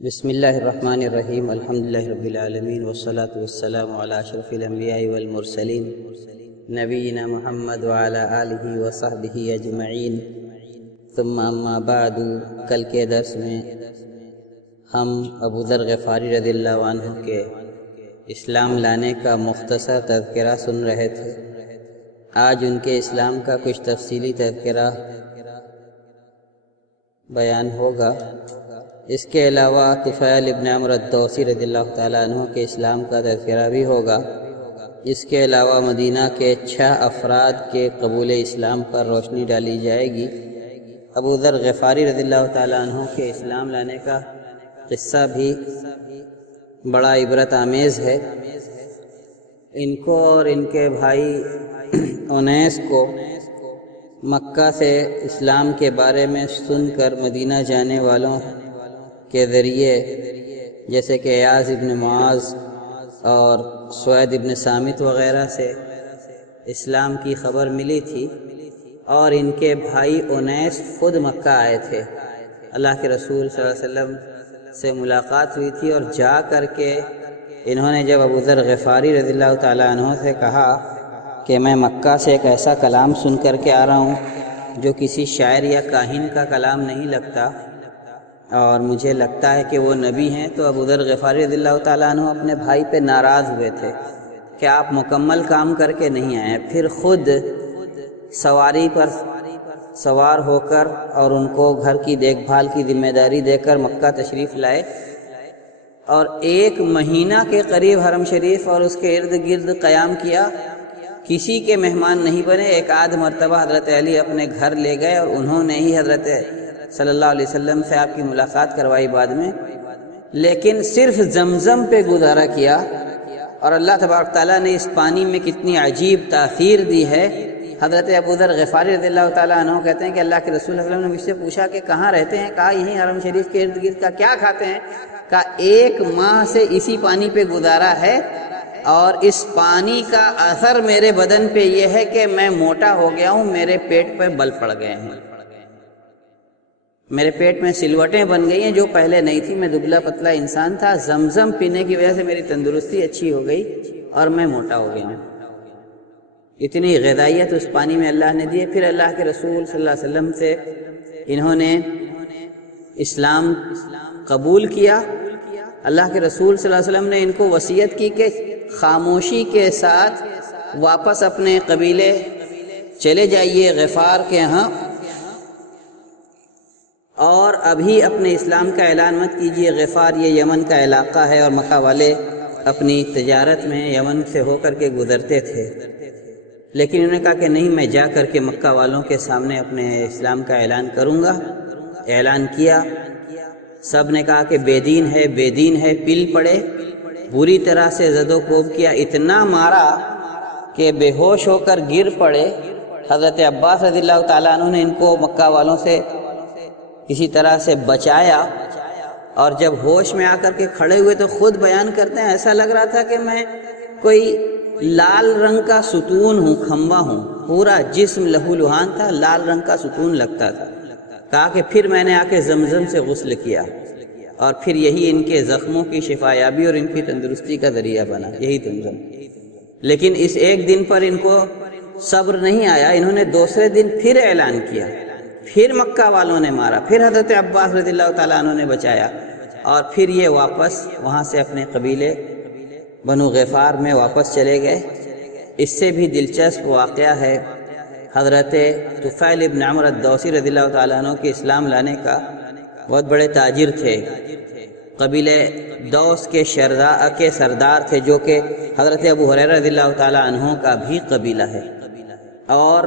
بسم اللہ الرحمن الرحیم الحمدللہ رب العالمین والصلاة والسلام علی اشرف الانبیاء والمرسلین نبینا محمد وعلی آلہ وصحبہ اجمعین ثم اما بعد۔ کل کے درس میں ہم ابو ذر غفاری رضی اللہ عنہ کے اسلام لانے کا مختصر تذکرہ سن رہے تھے۔ آج ان کے اسلام کا کچھ تفصیلی تذکرہ بیان ہوگا۔ اس کے علاوہ طفیل ابن عمرو الدوسی رضی اللہ تعالیٰ عنہ کے اسلام کا تذکرہ بھی ہوگا۔ اس کے علاوہ مدینہ کے 6 افراد کے قبول اسلام پر روشنی ڈالی جائے گی۔ ابو ذر غفاری رضی اللہ تعالیٰ عنہ کے اسلام لانے کا قصہ بھی بڑا عبرت آمیز ہے۔ ان کو اور ان کے بھائی انیس کو مکہ سے اسلام کے بارے میں سن کر مدینہ جانے والوں کے ذریعے جیسے کہ ایاز ابن معاذ اور سوید ابن صامت وغیرہ سے اسلام کی خبر ملی تھی، اور ان کے بھائی انیس خود مکہ آئے تھے۔ اللہ کے رسول صلی اللہ علیہ وسلم سے ملاقات ہوئی تھی، اور جا کر کے انہوں نے جب ابو ذر غفاری رضی اللہ تعالیٰ عنہ سے کہا کہ میں مکہ سے ایک ایسا کلام سن کر کے آ رہا ہوں جو کسی شاعر یا کاہن کا کلام نہیں لگتا، اور مجھے لگتا ہے کہ وہ نبی ہیں، تو ابو ذر غفاری رضی اللہ تعالیٰ عنہ اپنے بھائی پہ ناراض ہوئے تھے کہ آپ مکمل کام کر کے نہیں آئے۔ پھر خود سواری پر سوار ہو کر اور ان کو گھر کی دیکھ بھال کی ذمہ داری دے کر مکہ تشریف لائے، اور 1 مہینہ کے قریب حرم شریف اور اس کے ارد گرد قیام کیا۔ کسی کے مہمان نہیں بنے۔ ایک آدھ مرتبہ حضرت علی اپنے گھر لے گئے، اور انہوں نے ہی حضرت صلی اللہ علیہ وسلم سے آپ کی ملاقات کروائی بعد میں، لیکن صرف زمزم پہ گزارا کیا۔ اور اللہ تبارک تعالیٰ نے اس پانی میں کتنی عجیب تاثیر دی ہے۔ حضرت ابو ذر غفاری رضی اللہ تعالیٰ عنہ کہتے ہیں کہ اللہ کے رسول صلی اللہ علیہ وسلم نے مجھ سے پوچھا کہ کہاں رہتے ہیں؟ کہا یہیں حرم شریف کے ارد گرد۔ کا کیا کھاتے ہیں؟ کہا 1 ماہ سے اسی پانی پہ گزارا ہے، اور اس پانی کا اثر میرے بدن پہ یہ ہے کہ میں موٹا ہو گیا ہوں، میرے پیٹ پہ بل پڑ گئے ہیں، میرے پیٹ میں سلوٹیں بن گئی ہیں جو پہلے نہیں تھی۔ میں دبلا پتلا انسان تھا، زمزم پینے کی وجہ سے میری تندرستی اچھی ہو گئی اور میں موٹا ہو گیا ہوں۔ اتنی غذائیت اس پانی میں اللہ نے دی ہے۔ پھر اللہ کے رسول صلی اللہ علیہ وسلم سے انہوں نے اسلام قبول کیا۔ اللہ کے رسول صلی اللہ علیہ وسلم نے ان کو وصیت کی کہ خاموشی کے ساتھ واپس اپنے قبیلے چلے جائیے غفار کے ہاں، اور ابھی اپنے اسلام کا اعلان مت کیجیے۔ غفار یہ یمن کا علاقہ ہے، اور مکہ والے اپنی تجارت میں یمن سے ہو کر کے گزرتے تھے، لیکن انہوں نے کہا کہ نہیں، میں جا کر کے مکہ والوں کے سامنے اپنے اسلام کا اعلان کروں گا۔ اعلان کیا، سب نے کہا کہ بے دین ہے، بے دین ہے، پل پڑے، بری طرح سے زد و کوب کیا، اتنا مارا کہ بے ہوش ہو کر گر پڑے۔ حضرت عباس رضی اللہ تعالیٰ عنہ نے ان کو مکہ والوں سے کسی طرح سے بچایا، اور جب ہوش میں آ کر کے کھڑے ہوئے تو خود بیان کرتے ہیں ایسا لگ رہا تھا کہ میں کوئی لال رنگ کا ستون ہوں، کھمبا ہوں، پورا جسم لہو لہان تھا، لال رنگ کا ستون لگتا تھا۔ کہا کہ پھر میں نے آ کے زمزم سے غسل کیا، اور پھر یہی ان کے زخموں کی شفا یابی اور ان کی تندرستی کا ذریعہ بنا، یہی زمزم۔ لیکن اس 1 دن پر ان کو صبر نہیں آیا، انہوں نے دوسرے دن پھر اعلان کیا، پھر مکہ والوں نے مارا، پھر حضرت عباس رضی اللہ تعالیٰ عنہ نے بچایا، اور پھر یہ واپس وہاں سے اپنے قبیلے بنو غفار میں واپس چلے گئے۔ اس سے بھی دلچسپ واقعہ ہے حضرت طفیل ابن عمرو الدوسی رضی اللہ تعالیٰ عنہ کے اسلام لانے کا۔ بہت بڑے تاجر تھے، قبیلے دوس کے سردار تھے، جو کہ حضرت ابو ہریرہ رضی اللہ تعالیٰ عنہ کا بھی قبیلہ ہے، اور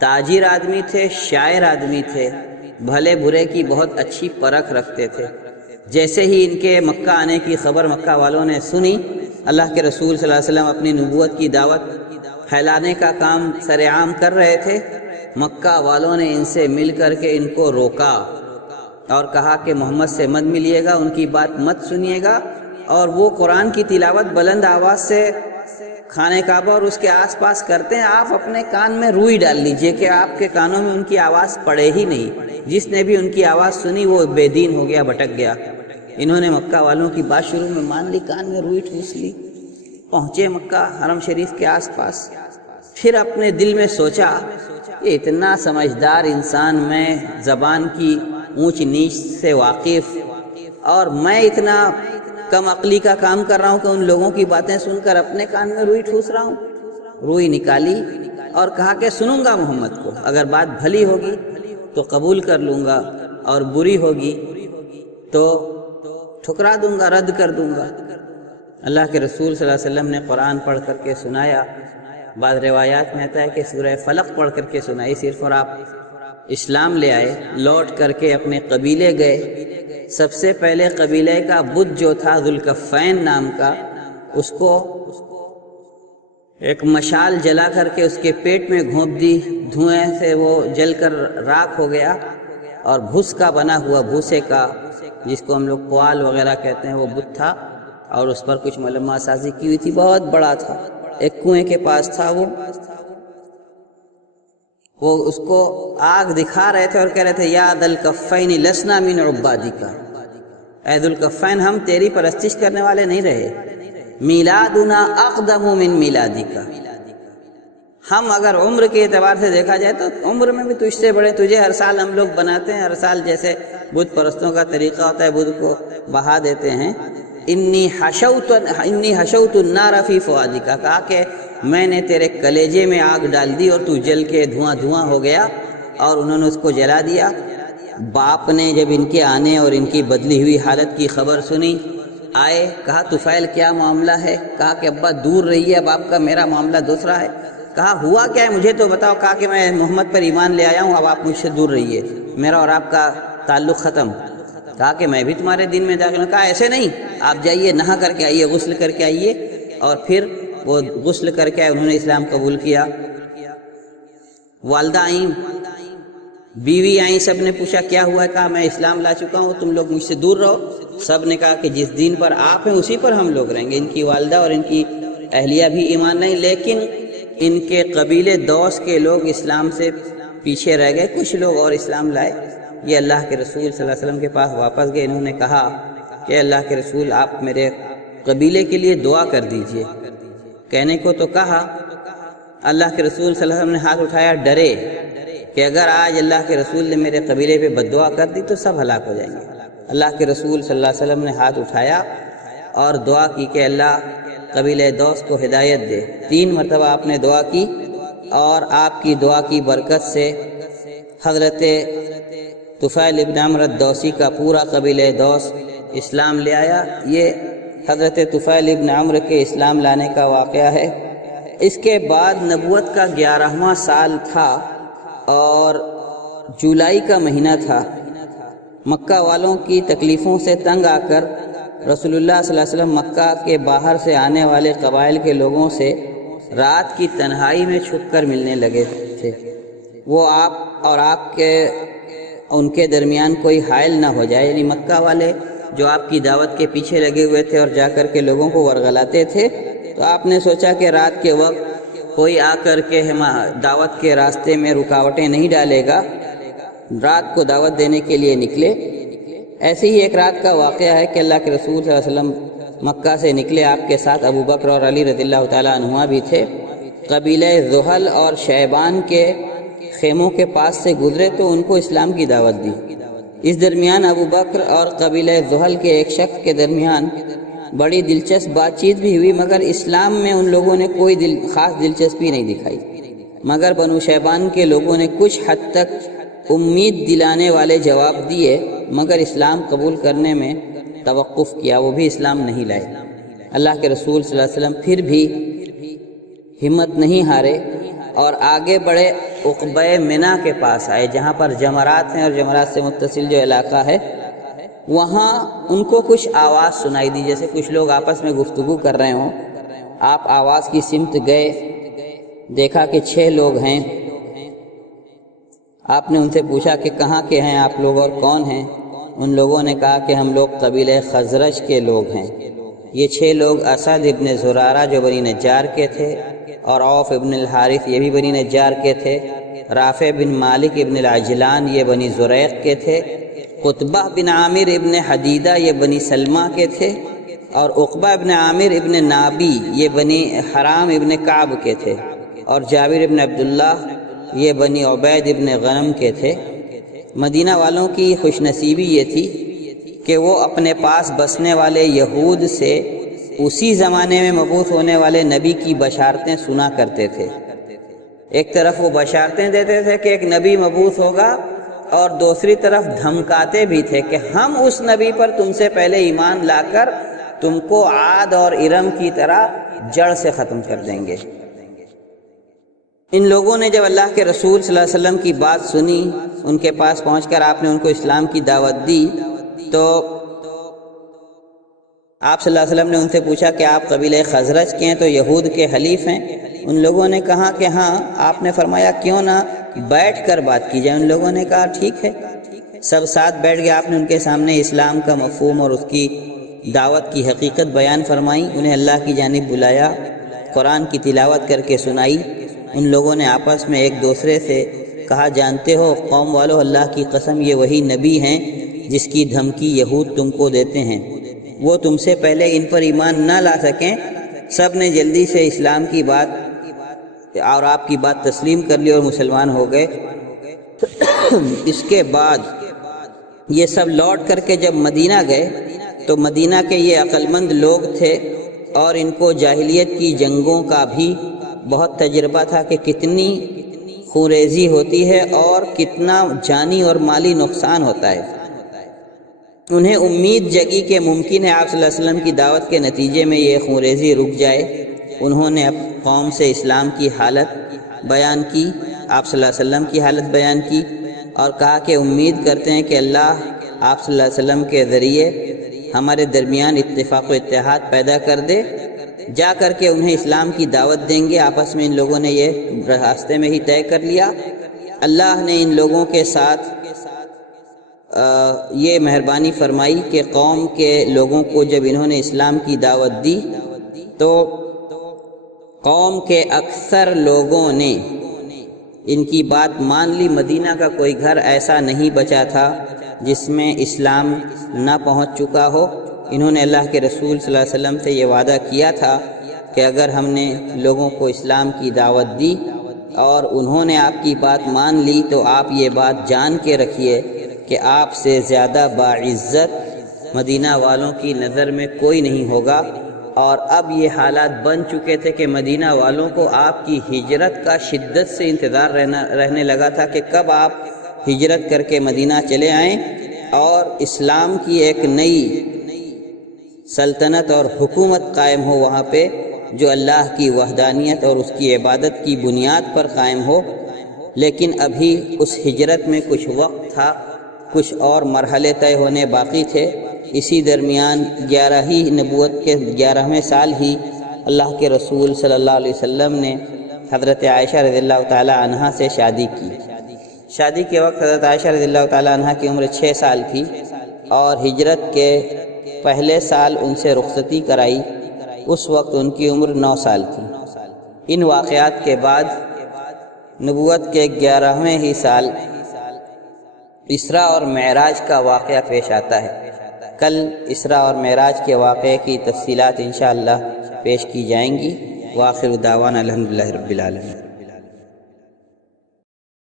تاجر آدمی تھے، شاعر آدمی تھے، بھلے برے کی بہت اچھی پرکھ رکھتے تھے۔ جیسے ہی ان کے مکہ آنے کی خبر مکہ والوں نے سنی، اللہ کے رسول صلی اللہ علیہ وسلم اپنی نبوت کی دعوت پھیلانے کا کام سر عام کر رہے تھے۔ مکہ والوں نے ان سے مل کر کے ان کو روکا اور کہا کہ محمد سے مت ملیے گا، ان کی بات مت سنیے گا، اور وہ قرآن کی تلاوت بلند آواز سے خانہ کعبہ اور اس کے آس پاس کرتے ہیں، آپ اپنے کان میں روئی ڈال لیجئے کہ آپ کے کانوں میں ان کی آواز پڑے ہی نہیں۔ جس نے بھی ان کی آواز سنی وہ بے دین ہو گیا، بھٹک گیا۔ انہوں نے مکہ والوں کی بات شروع میں مان لی، کان میں روئی ٹھوس لی، پہنچے مکہ حرم شریف کے آس پاس، پھر اپنے دل میں سوچا کہ اتنا سمجھدار انسان، میں زبان کی اونچ نیچ سے واقف، اور میں اتنا کم عقلی کا کام کر رہا ہوں کہ ان لوگوں کی باتیں سن کر اپنے کان میں روئی ٹھوس رہا ہوں۔ روئی نکالی اور کہا کہ سنوں گا محمد کو، اگر بات بھلی ہوگی تو قبول کر لوں گا، اور بری ہوگی تو ٹھکرا دوں گا، رد کر دوں گا۔ اللہ کے رسول صلی اللہ علیہ وسلم نے قرآن پڑھ کر کے سنایا، بعض روایات میں آتا ہے کہ سورہ فلق پڑھ کر کے سنائی صرف، اور آپ اسلام لے آئے، لوٹ کر کے اپنے قبیلے گئے۔ سب سے پہلے قبیلے کا بت جو تھا ذوالکفین نام کا، اس کو ایک مشال جلا کر کے اس کے پیٹ میں گھونپ دی، دھوئیں سے وہ جل کر راکھ ہو گیا، اور بھوس کا بنا ہوا، بھوسے کا جس کو ہم لوگ پوال وغیرہ کہتے ہیں، وہ بت تھا، اور اس پر کچھ ملمہ سازی کی ہوئی تھی، بہت بڑا تھا، ایک کنویں کے پاس تھا۔ وہ اس کو آگ دکھا رہے تھے اور کہہ رہے تھے یا ذا الکفین لسنا من عبادک، اے ذوالکفین ہم تیری پرستش کرنے والے نہیں رہے، میلادنا اقدم من میلادک، ہم اگر عمر کے اعتبار سے دیکھا جائے تو عمر میں بھی تجھ سے بڑے، تجھے ہر سال ہم لوگ بناتے ہیں، ہر سال جیسے بت پرستوں کا طریقہ ہوتا ہے بدھ کو بہا دیتے ہیں۔ انی حشوت النار فی فؤادک، کہا کہ میں نے تیرے کلیجے میں آگ ڈال دی اور تو جل کے دھواں دھواں ہو گیا، اور انہوں نے اس کو جلا دیا۔ باپ نے جب ان کے آنے اور ان کی بدلی ہوئی حالت کی خبر سنی، آئے، کہا طفیل کیا معاملہ ہے؟ کہا کہ ابا دور رہیے، اب آپ کا میرا معاملہ دوسرا ہے۔ کہا ہوا کیا ہے مجھے تو بتاؤ۔ کہا کہ میں محمد پر ایمان لے آیا ہوں، اب آپ مجھ سے دور رہیے، میرا اور آپ کا تعلق ختم۔ کہا کہ میں بھی تمہارے دین میں داخل ہوں۔ کہا ایسے نہیں، آپ جائیے، نہا کر کے آئیے، غسل کر کے آئیے، اور پھر وہ غسل کر کے انہوں نے اسلام قبول کیا۔ والدہ آئیں، بیوی آئیں، سب نے پوچھا کیا ہوا ہے؟ کہا میں اسلام لا چکا ہوں، تم لوگ مجھ سے دور رہو۔ سب نے کہا کہ جس دین پر آپ ہیں اسی پر ہم لوگ رہیں گے۔ ان کی والدہ اور ان کی اہلیہ بھی ایمان نہیں، لیکن ان کے قبیلے دوس کے لوگ اسلام سے پیچھے رہ گئے، کچھ لوگ اور اسلام لائے۔ یہ اللہ کے رسول صلی اللہ علیہ وسلم کے پاس واپس گئے، انہوں نے کہا کہ اللہ کے رسول آپ میرے قبیلے کے لیے دعا کر دیجئے۔ کہنے کو تو کہا، اللہ کے رسول صلی اللہ علیہ وسلم نے ہاتھ اٹھایا، ڈرے کہ اگر آج اللہ کے رسول نے میرے قبیلے پہ بد دعا کر دی تو سب ہلاک ہو جائیں گے۔ اللہ کے رسول صلی اللہ علیہ وسلم نے ہاتھ اٹھایا اور دعا کی کہ اللہ قبیلہ دوس کو ہدایت دے۔ 3 مرتبہ آپ نے دعا کی، اور آپ کی دعا کی برکت سے حضرت طفیل ابن عمرو الدوسی کا پورا قبیلہ دوس اسلام لے آیا۔ یہ حضرت طفیل ابن عمرو کے اسلام لانے کا واقعہ ہے۔ اس کے بعد نبوت کا 11واں سال تھا، اور جولائی کا مہینہ تھا۔ مکہ والوں کی تکلیفوں سے تنگ آ کر رسول اللہ صلی اللہ علیہ وسلم مکہ کے باہر سے آنے والے قبائل کے لوگوں سے رات کی تنہائی میں چھپ کر ملنے لگے تھے۔ وہ آپ اور آپ کے ان کے درمیان کوئی حائل نہ ہو جائے، یعنی مکہ والے جو آپ کی دعوت کے پیچھے لگے ہوئے تھے اور جا کر کے لوگوں کو ورغلاتے تھے، تو آپ نے سوچا کہ رات کے وقت کوئی آ کر کے دعوت کے راستے میں رکاوٹیں نہیں ڈالے گا، رات کو دعوت دینے کے لیے نکلے۔ ایسے ہی ایک رات کا واقعہ ہے کہ اللہ کے رسول صلی اللہ علیہ وسلم مکہ سے نکلے، آپ کے ساتھ ابو بکر اور علی رضی اللہ تعالیٰ عنہما بھی تھے۔ قبیلہ زحل اور شیبان کے خیموں کے پاس سے گزرے تو ان کو اسلام کی دعوت دی۔ اس درمیان ابو بکر اور قبیلہ زحل کے ایک شخص کے درمیان بڑی دلچسپ بات چیت بھی ہوئی، مگر اسلام میں ان لوگوں نے کوئی خاص دلچسپی نہیں دکھائی، مگر بنو شیبان کے لوگوں نے کچھ حد تک امید دلانے والے جواب دیے، مگر اسلام قبول کرنے میں توقف کیا، وہ بھی اسلام نہیں لائے۔ اللہ کے رسول صلی اللہ علیہ وسلم پھر بھی ہمت نہیں ہارے اور آگے بڑھے، عقبہ منی کے پاس آئے جہاں پر جمرات ہیں، اور جمرات سے متصل جو علاقہ ہے وہاں ان کو کچھ آواز سنائی دی، جیسے کچھ لوگ آپس میں گفتگو کر رہے ہوں۔ آپ آواز کی سمت گئے، دیکھا کہ 6 لوگ ہیں۔ آپ نے ان سے پوچھا کہ کہاں کے ہیں آپ لوگ اور کون ہیں؟ ان لوگوں نے کہا کہ ہم لوگ قبیلہ خزرج کے لوگ ہیں۔ یہ 6 لوگ اسد ابن زرارہ جو بنی نجار کے تھے، اور عوف ابن الحارث یہ بھی بنی نجار کے تھے، رافع بن مالک ابن العجلان یہ بنی زریق کے تھے، قطبہ بن عامر ابن حدیدہ یہ بنی سلمہ کے تھے، اور عقبہ ابن عامر ابن نابی یہ بنی حرام ابن کعب کے تھے، اور جابر ابن عبداللہ یہ بنی عبید ابن غنم کے تھے۔ مدینہ والوں کی خوش نصیبی یہ تھی کہ وہ اپنے پاس بسنے والے یہود سے اسی زمانے میں مبعوث ہونے والے نبی کی بشارتیں سنا کرتے تھے۔ ایک طرف وہ بشارتیں دیتے تھے کہ ایک نبی مبعوث ہوگا، اور دوسری طرف دھمکاتے بھی تھے کہ ہم اس نبی پر تم سے پہلے ایمان لا کر تم کو عاد اور ارم کی طرح جڑ سے ختم کر دیں گے۔ ان لوگوں نے جب اللہ کے رسول صلی اللہ علیہ وسلم کی بات سنی، ان کے پاس پہنچ کر آپ نے ان کو اسلام کی دعوت دی، تو آپ صلی اللہ علیہ وسلم نے ان سے پوچھا کہ آپ قبیلہ خزرج کے ہیں تو یہود کے حلیف ہیں؟ ان لوگوں نے کہا کہ ہاں۔ آپ نے فرمایا کیوں نہ بیٹھ کر بات کی جائے؟ ان لوگوں نے کہا ٹھیک ہے۔ سب ساتھ بیٹھ گئے۔ آپ نے ان کے سامنے اسلام کا مفہوم اور اس کی دعوت کی حقیقت بیان فرمائی، انہیں اللہ کی جانب بلایا، قرآن کی تلاوت کر کے سنائی۔ ان لوگوں نے آپس میں ایک دوسرے سے کہا جانتے ہو قوم والو، اللہ کی قسم یہ وہی نبی ہیں جس کی دھمکی یہود تم کو دیتے ہیں، وہ تم سے پہلے ان پر ایمان نہ لا سکیں۔ سب نے جلدی سے اسلام کی بات اور آپ کی بات تسلیم کر لی اور مسلمان ہو گئے۔ اس کے بعد یہ سب لوٹ کر کے جب مدینہ گئے تو مدینہ کے یہ عقل مند لوگ تھے، اور ان کو جاہلیت کی جنگوں کا بھی بہت تجربہ تھا کہ کتنی خونریزی ہوتی ہے اور کتنا جانی اور مالی نقصان ہوتا ہے۔ انہیں امید جگی کہ ممکن ہے آپ صلی اللہ علیہ وسلم کی دعوت کے نتیجے میں یہ خونریزی رک جائے۔ انہوں نے قوم سے اسلام کی حالت بیان کی، آپ صلی اللہ علیہ وسلم کی حالت بیان کی، اور کہا کہ امید کرتے ہیں کہ اللہ آپ صلی اللہ علیہ وسلم کے ذریعے ہمارے درمیان اتفاق و اتحاد پیدا کر دے، جا کر کے انہیں اسلام کی دعوت دیں گے۔ آپس میں ان لوگوں نے یہ راستے میں ہی طے کر لیا۔ اللہ نے ان لوگوں کے ساتھ یہ مہربانی فرمائی کہ قوم کے لوگوں کو جب انہوں نے اسلام کی دعوت دی تو قوم کے اکثر لوگوں نے ان کی بات مان لی۔ مدینہ کا کوئی گھر ایسا نہیں بچا تھا جس میں اسلام نہ پہنچ چکا ہو۔ انہوں نے اللہ کے رسول صلی اللہ علیہ وسلم سے یہ وعدہ کیا تھا کہ اگر ہم نے لوگوں کو اسلام کی دعوت دی اور انہوں نے آپ کی بات مان لی تو آپ یہ بات جان کے رکھیے کہ آپ سے زیادہ باعزت مدینہ والوں کی نظر میں کوئی نہیں ہوگا۔ اور اب یہ حالات بن چکے تھے کہ مدینہ والوں کو آپ کی ہجرت کا شدت سے انتظار رہنے لگا تھا کہ کب آپ ہجرت کر کے مدینہ چلے آئیں اور اسلام کی ایک نئی سلطنت اور حکومت قائم ہو وہاں پہ، جو اللہ کی وحدانیت اور اس کی عبادت کی بنیاد پر قائم ہو۔ لیکن ابھی اس ہجرت میں کچھ وقت تھا، کچھ اور مرحلے طے ہونے باقی تھے۔ اسی درمیان 11 نبوت کے 11ویں سال ہی اللہ کے رسول صلی اللہ علیہ وسلم نے حضرت عائشہ رضی اللہ تعالی عنہا سے شادی کی۔ شادی کے وقت حضرت عائشہ رضی اللہ تعالی عنہا کی عمر 6 سال تھی، اور ہجرت کے پہلے سال ان سے رخصتی کرائی، اس وقت ان کی عمر 9 سال تھی۔ ان واقعات کے بعد نبوت کے 11ویں ہی سال اسراء اور معراج کا واقعہ پیش آتا ہے۔ کل اسراء اور معراج کے واقعے کی تفصیلات انشاءاللہ پیش کی جائیں گی۔ وآخر دعوانا الحمدللہ رب العالمین۔